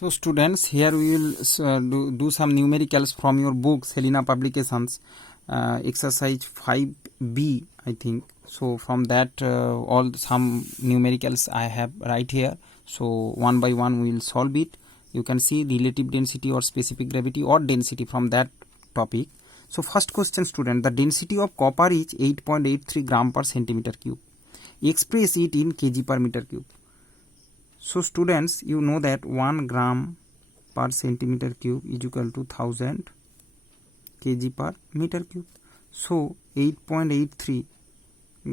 So students, here we will do some numericals from your book Selina Publications, exercise 5B I think. So from that all some numericals I have right here. So one by one we will solve it. You can see relative density or specific gravity or density from that topic. So first question student, the density of copper is 8.83 gram per centimeter cube. Express it in kg per meter cube. So students, you know that 1 gram per centimeter cube is equal to 1000 kg per meter cube. So 8.83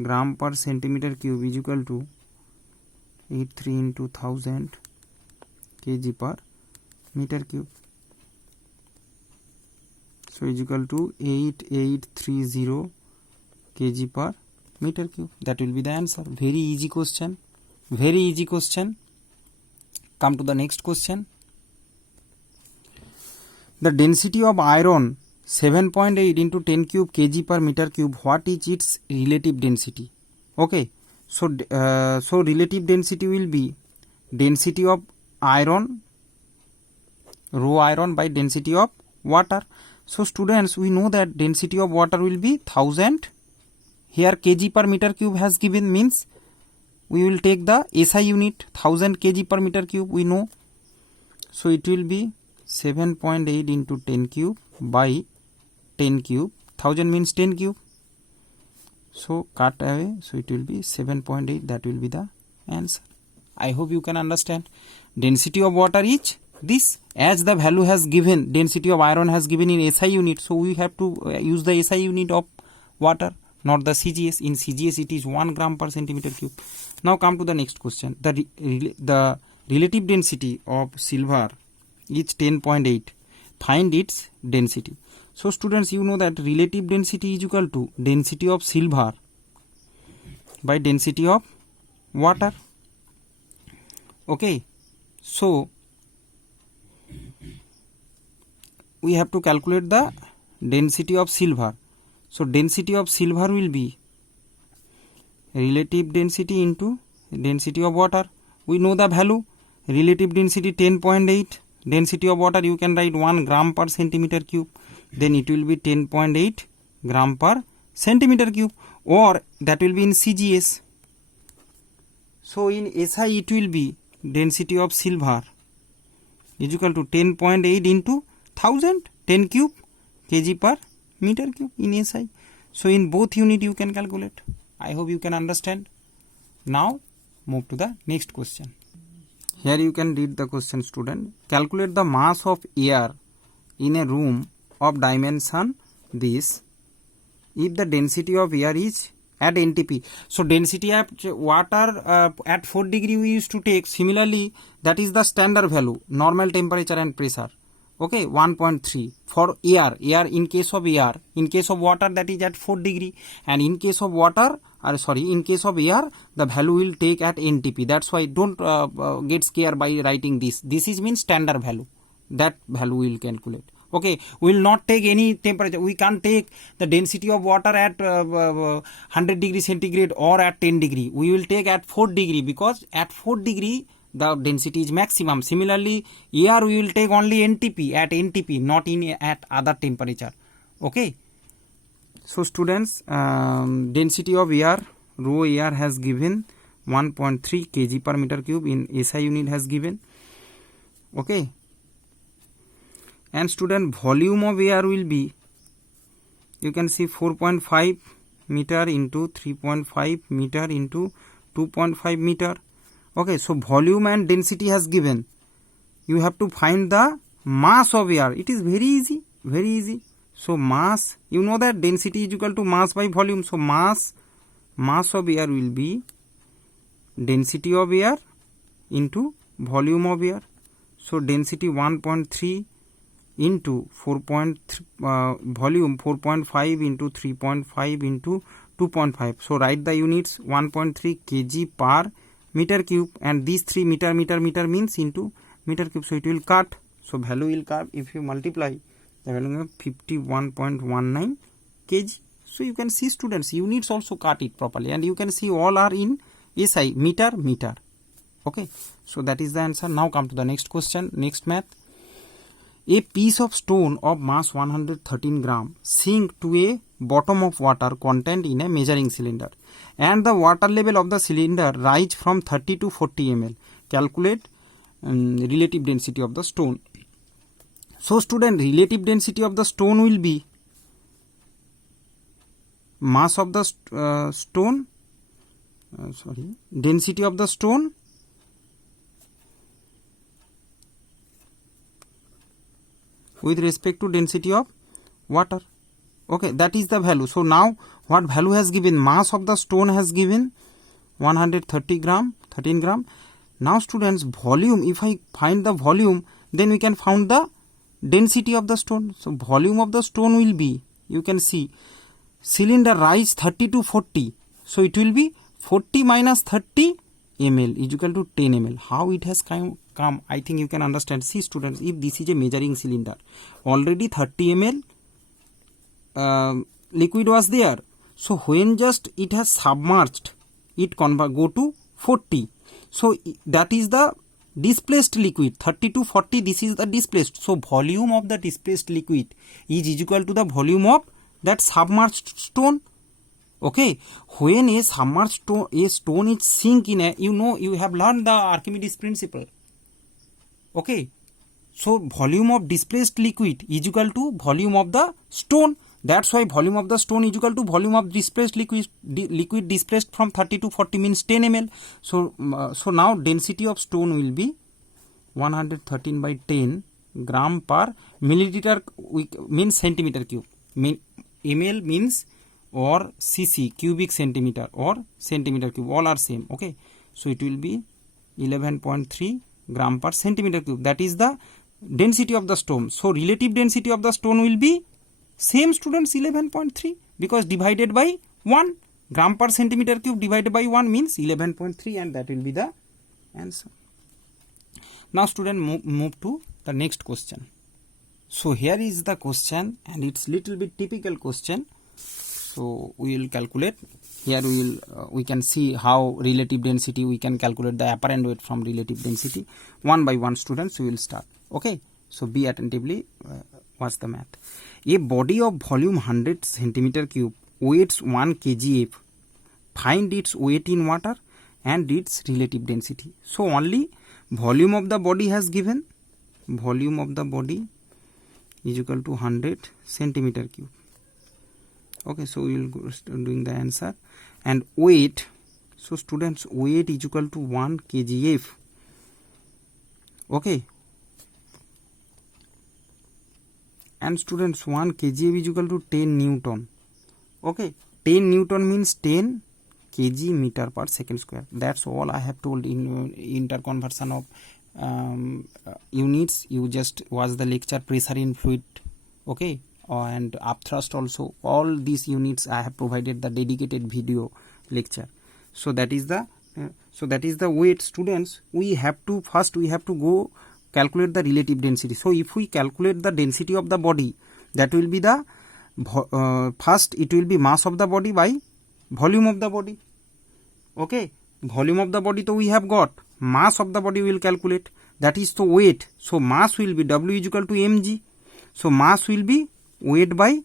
gram per centimeter cube is equal to 83 into 1000 kg per meter cube. So is equal to 8830 kg per meter cube. That will be the answer. Very easy question. Very easy question. Come to the next question. The density of iron 7.8 into 10 cube kg per meter cube. What is its relative density? Okay. So relative density will be density of iron, raw iron by density of water. So students, we know that density of water will be 1000. Here kg per meter cube has given, means we will take the SI unit 1000 kg per meter cube, we know. So it will be 7.8 into 10 cube by 10 cube. 1000 means 10 cube. So cut away. So it will be 7.8. That will be the answer. I hope you can understand. Density of water is this. As the value has given, density of iron has given in SI unit. So we have to use the SI unit of water, not the CGS. In CGS it is 1 gram per centimeter cube. Now come to the next question. The relative density of silver is 10.8. Find its density. So students, you know that relative density is equal to density of silver by density of water. Okay. So we have to calculate the density of silver. So density of silver will be relative density into density of water. We know the value. Relative density 10.8. Density of water you can write 1 gram per centimeter cube. Then it will be 10.8 gram per centimeter cube, or that will be in CGS. So in SI it will be density of silver is equal to 10.8 into 1000 10 cube kg per meter cube in SI. So in both unit you can calculate. I hope you can understand. Now move to the next question. Here you can read the question student. Calculate the mass of air in a room of dimension this if the density of air is at NTP. So density of water at 4 degree we used to take. Similarly, that is the standard value, normal temperature and pressure. Okay, 1.3 for air. In case of air, in case of water that is at 4 degree, and in case of water, in case of air, the value will take at NTP. That's why don't get scared by writing this. This is means standard value. That value we will calculate. Okay, we will not take any temperature. We can't take the density of water at 100 degree centigrade or at 10 degree. We will take at 4 degree because at 4 degree the density is maximum. Similarly, air we will take only NTP, at NTP, not in at other temperature. Okay. So students, density of air, raw air has given 1.3 kg per meter cube, in SI unit has given. Okay. And student, volume of air will be, you can see 4.5 meter into 3.5 meter into 2.5 meter. Okay, so volume and density has given. You have to find the mass of air. It is very easy, very easy. So mass, you know that density is equal to mass by volume. So mass of air will be density of air into volume of air. So density 1.3 into 4.3 volume 4.5 into 3.5 into 2.5. So write the units 1.3 kg per meter cube, and these 3 meter means into meter cube. So it will cut. So value will cut. If you multiply, the value will be 51.19 kg. So you can see students, units also cut it properly, and you can see all are in SI meter. Okay, so that is the answer. Now come to the next question, next math. A piece of stone of mass 113 gram sink to a bottom of water contained in a measuring cylinder, and the water level of the cylinder rise from 30 to 40 ml. Calculate relative density of the stone. So student, relative density of the stone will be mass of the density of the stone with respect to density of water. Okay, that is the value. So now what value has given? Mass of the stone has given 130 gram, 13 gram. Now students, volume, if I find the volume, then we can find the density of the stone. So volume of the stone will be, you can see, cylinder rise 30 to 40. So it will be 40 minus 30 ml is equal to 10 ml. How it has come, I think you can understand. See students, if this is a measuring cylinder, already 30 ml liquid was there. So when just it has submerged, it go to 40. So that is the displaced liquid. 30 to 40, this is the displaced. So volume of the displaced liquid is equal to the volume of that submerged stone. Okay, when a submerged stone is sink in a, you have learned the Archimedes principle. Okay, so volume of displaced liquid is equal to volume of the stone. That's why volume of the stone is equal to volume of displaced liquid. Liquid displaced from 30 to 40 means 10 ml. So now density of stone will be 113 by 10 gram per milliliter, means centimeter cube. ml means or cc, cubic centimeter or centimeter cube, all are same. Okay, so it will be 11.3 gram per centimeter cube. That is the density of the stone. So relative density of the stone will be same students, 11.3, because divided by 1, gram per centimeter cube divided by 1 means 11.3, and that will be the answer. Now student, move to the next question. So here is the question, and it's little bit typical question. So we will calculate. Here we can see how relative density, we can calculate the apparent weight from relative density. One by one students, we will start. Okay, so be attentively watch the math. A body of volume 100 centimeter cube weighs 1 kgf. Find its weight in water and its relative density. So only volume of the body has given. Volume of the body is equal to 100 centimeter cube. Okay, so we will go doing the answer. And weight, so students, weight is equal to 1 kgf. Okay, and students, 1 kgf is equal to 10 Newton. Okay, 10 Newton means 10 kg meter per second square. That's all I have told in interconversion of units. You just watch the lecture, pressure in fluid. Okay, and upthrust also. All these units I have provided the dedicated video lecture. So that is the weight. Students, we have to go calculate the relative density. So if we calculate the density of the body, that will be the first it will be mass of the body by volume of the body. Okay, volume of the body, so we have got. Mass of the body we will calculate, that is the weight. So mass will be W is equal to mg. So mass will be weight by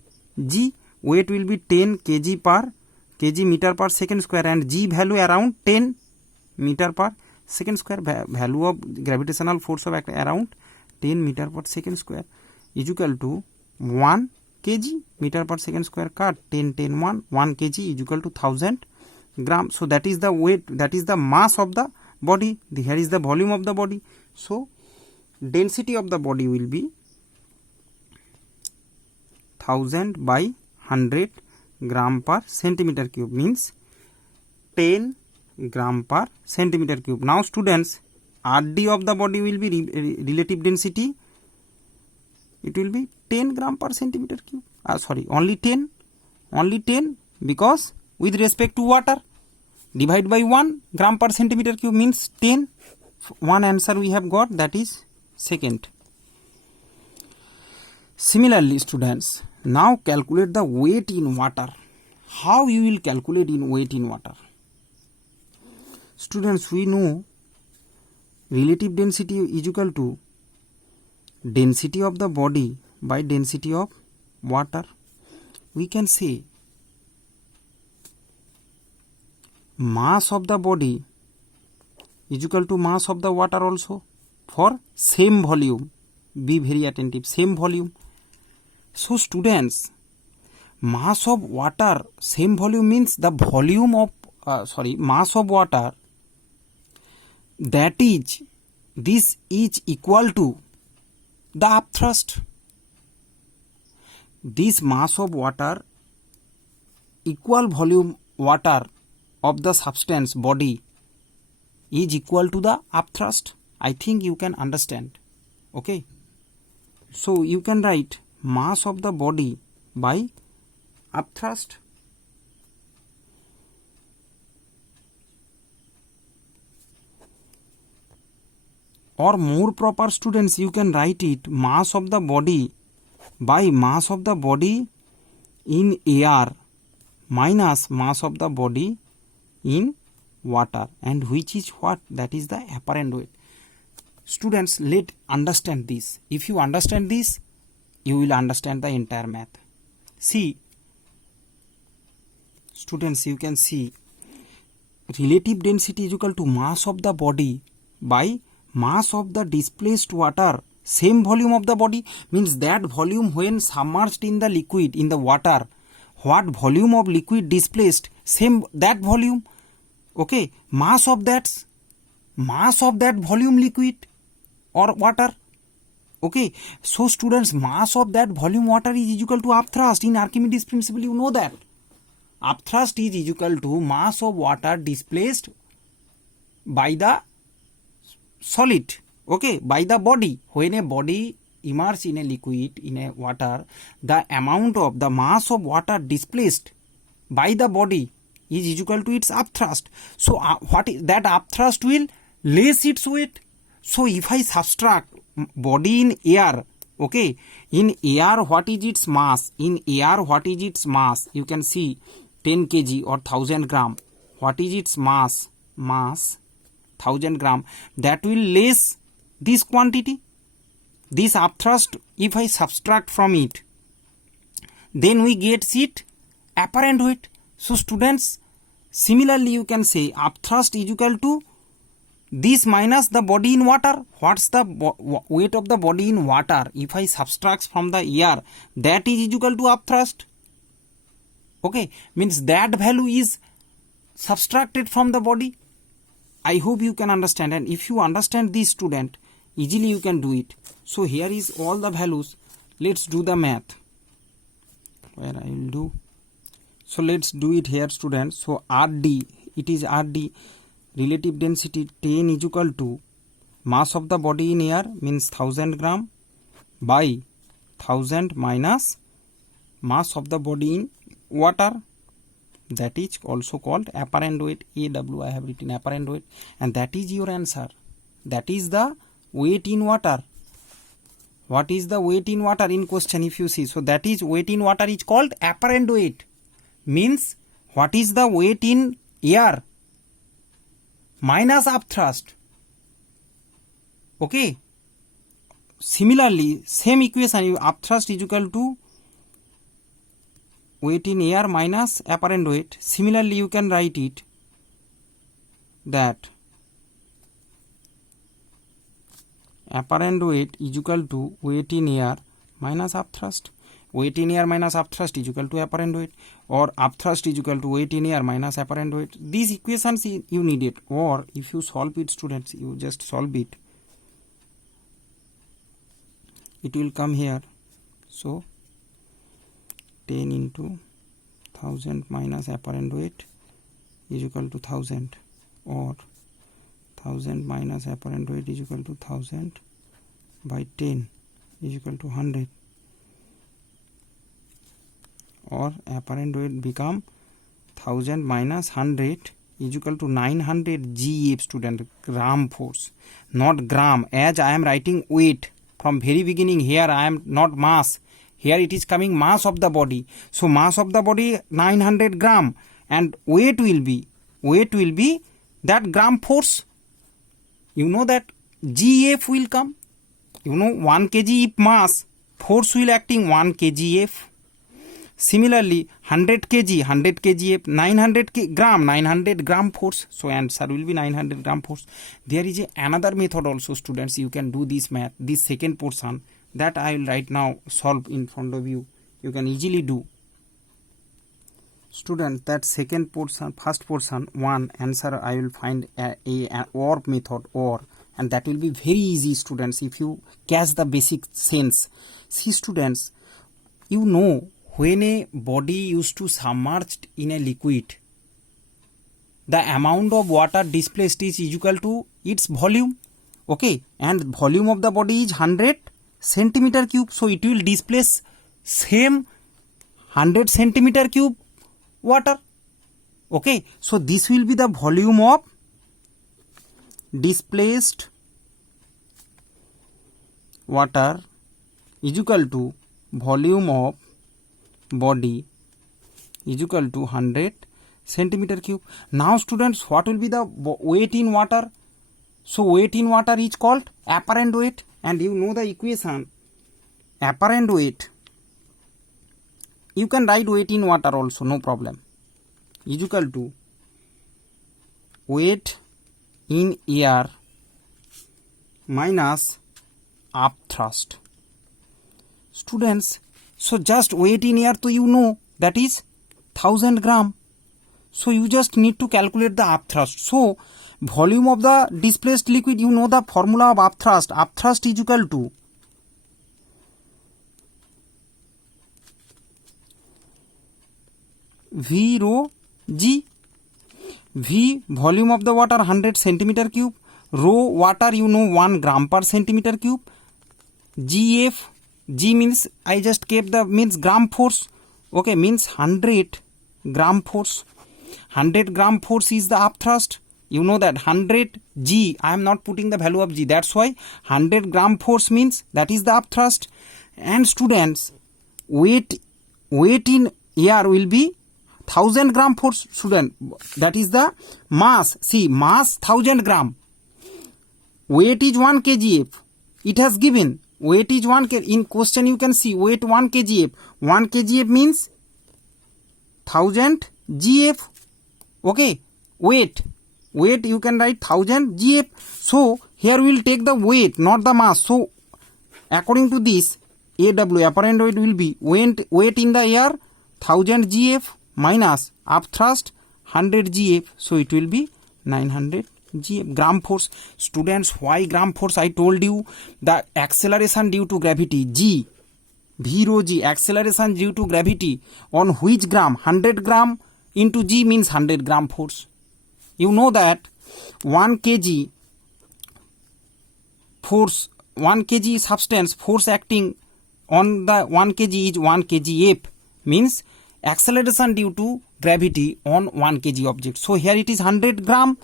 g. Weight will be 10 kg meter per second square, and g value around 10 meter per second square. Value of gravitational force of around 10 meter per second square is equal to 1 kg meter per second square. Cut 10 10 1 kg is equal to 1000 gram. So that is the weight, that is the mass of the body. Here is the volume of the body. So density of the body will be 1000 by 100 gram per centimeter cube, means 10 gram per centimeter cube. Now students, RD of the body will be relative density. It will be 10 gram per centimeter cube. Only 10 because with respect to water, divide by 1 gram per centimeter cube means 10. One answer we have got, that is second. Similarly students, now calculate the weight in water. How you will calculate in weight in water? Students, we know relative density is equal to density of the body by density of water. We can say mass of the body is equal to mass of the water also for same volume. Be very attentive, same volume. So students, mass of water, same volume means the volume of mass of water, that is, this is equal to the upthrust. This mass of water equal volume water of the substance body is equal to the upthrust. I think you can understand. Okay. So you can write mass of the body by upthrust. Or more proper students, you can write it mass of the body by mass of the body in air minus mass of the body in water, and which is what? That is the apparent weight. Students, let understand this. If you understand this, you will understand the entire math. See, students, you can see relative density is equal to mass of the body by mass of the displaced water. Same volume of the body means that volume when submerged in the liquid, in the water, what volume of liquid displaced, same that volume. Okay, mass of that volume liquid or water. Okay, so students, mass of that volume water is equal to upthrust. In Archimedes principle, you know that upthrust is equal to mass of water displaced by the solid. Okay, by the body. When a body immersed in a liquid, in a water, the amount of the mass of water displaced by the body is equal to its upthrust. So what is that? Upthrust will less its weight. So if I subtract body in air, okay, in air what is its mass? In air what is its mass? You can see 10 kg or 1000 gram. What is its mass? Mass 1000 gram. That will less this quantity, this upthrust. If I subtract from it, then we get it apparent weight. So students, similarly you can say upthrust is equal to this minus the body in water. What's the weight of the body in water? If I subtract from the air, that is equal to upthrust. Okay, means that value is subtracted from the body. I hope you can understand, and if you understand this, student, easily you can do it. So here is all the values. Let's do the math. Where I will do. So let's do it here, students. So RD, it is RD, relative density 10 is equal to mass of the body in air means 1000 gram by 1000 minus mass of the body in water, that is also called apparent weight. AW I have written apparent weight, and that is your answer. That is the weight in water. What is the weight in water in question if you see? So that is weight in water is called apparent weight. Means what is the weight in air minus upthrust. Okay. Similarly, same equation, upthrust is equal to weight in air minus apparent weight. Similarly, you can write it that apparent weight is equal to weight in air minus upthrust. Weight in air minus upthrust is equal to apparent weight, or upthrust is equal to weight in air minus apparent weight. These equations you need it, or if you solve it, students, you just solve it. It will come here. So 10 into 1000 minus apparent weight is equal to 1000, or 1000 minus apparent weight is equal to 1000 by 10 is equal to 100, or apparent weight become 1000 minus 100 is equal to 900 GF, student, gram force, not gram. As I am writing weight from very beginning, here I am not mass. Here it is coming mass of the body. So mass of the body 900 gram, and weight will be that gram force. You know that GF will come. 1 kg if mass, force will acting 1 kgf. Similarly, 100 kgf, 900 gram, 900 gram force. So answer will be 900 gram force. There is another method also, students. You can do this math, this second portion that I will right now solve in front of you. You can easily do. Students, that second portion, first portion, one answer I will find a OR method, OR. And that will be very easy, students, if you catch the basic sense. See, students, when a body used to submerged in a liquid, the amount of water displaced is equal to its volume. Okay, and volume of the body is 100 centimeter cube. So it will displace same 100 centimeter cube water. Okay, so this will be the volume of displaced water is equal to volume of body is equal to 100 centimeter cube. Now, students, what will be the weight in water? So weight in water is called apparent weight, and you know the equation. Apparent weight, you can write weight in water also, no problem, is equal to weight in air minus upthrust. Students, so just weight in air, so that is 1000 gram. So you just need to calculate the upthrust. So volume of the displaced liquid, the formula of upthrust. Upthrust is equal to V rho G. V volume of the water 100 centimeter cube. Rho water 1 gram per centimeter cube. GF, G means I just kept the means gram force. Okay, means 100 gram force. 100 gram force is the upthrust. You know that 100 G, I am not putting the value of G. That's why 100 gram force means that is the upthrust. And students, weight in air will be 1000 gram force, student. That is the mass. See, mass 1000 gram. Weight is 1 kgf. It has given weight is 1 kg. In question you can see weight 1 kgf. 1 kgf means 1000 gf. Okay, weight you can write 1000 gf. So here we will take the weight, not the mass. So according to this, AW apparent weight will be weight in the air 1000 gf minus upthrust 100 gf. So it will be 900 gf. Gram force, students, why gram force? I told you the acceleration due to gravity, G, V rho G, acceleration due to gravity on which gram? 100 gram into G means 100 gram force. You know that 1 kg force, 1 kg substance force acting on the 1 kg is 1 kgf, means acceleration due to gravity on 1 kg object. So here it is 100 gram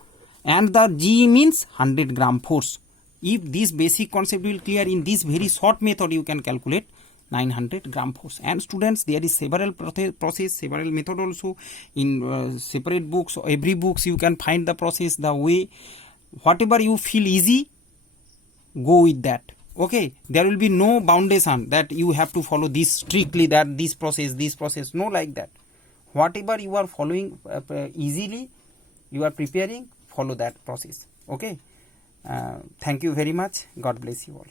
and the G means 100 gram force. If this basic concept will clear in this very short method, you can calculate 900 gram force. And students, there is several process, several method also in separate books. Every books you can find the process, the way, whatever you feel easy, go with that. Okay, there will be no foundation that you have to follow this strictly, that this process, no, like that. Whatever you are following easily, you are preparing, follow that process. Okay, thank you very much. God bless you all.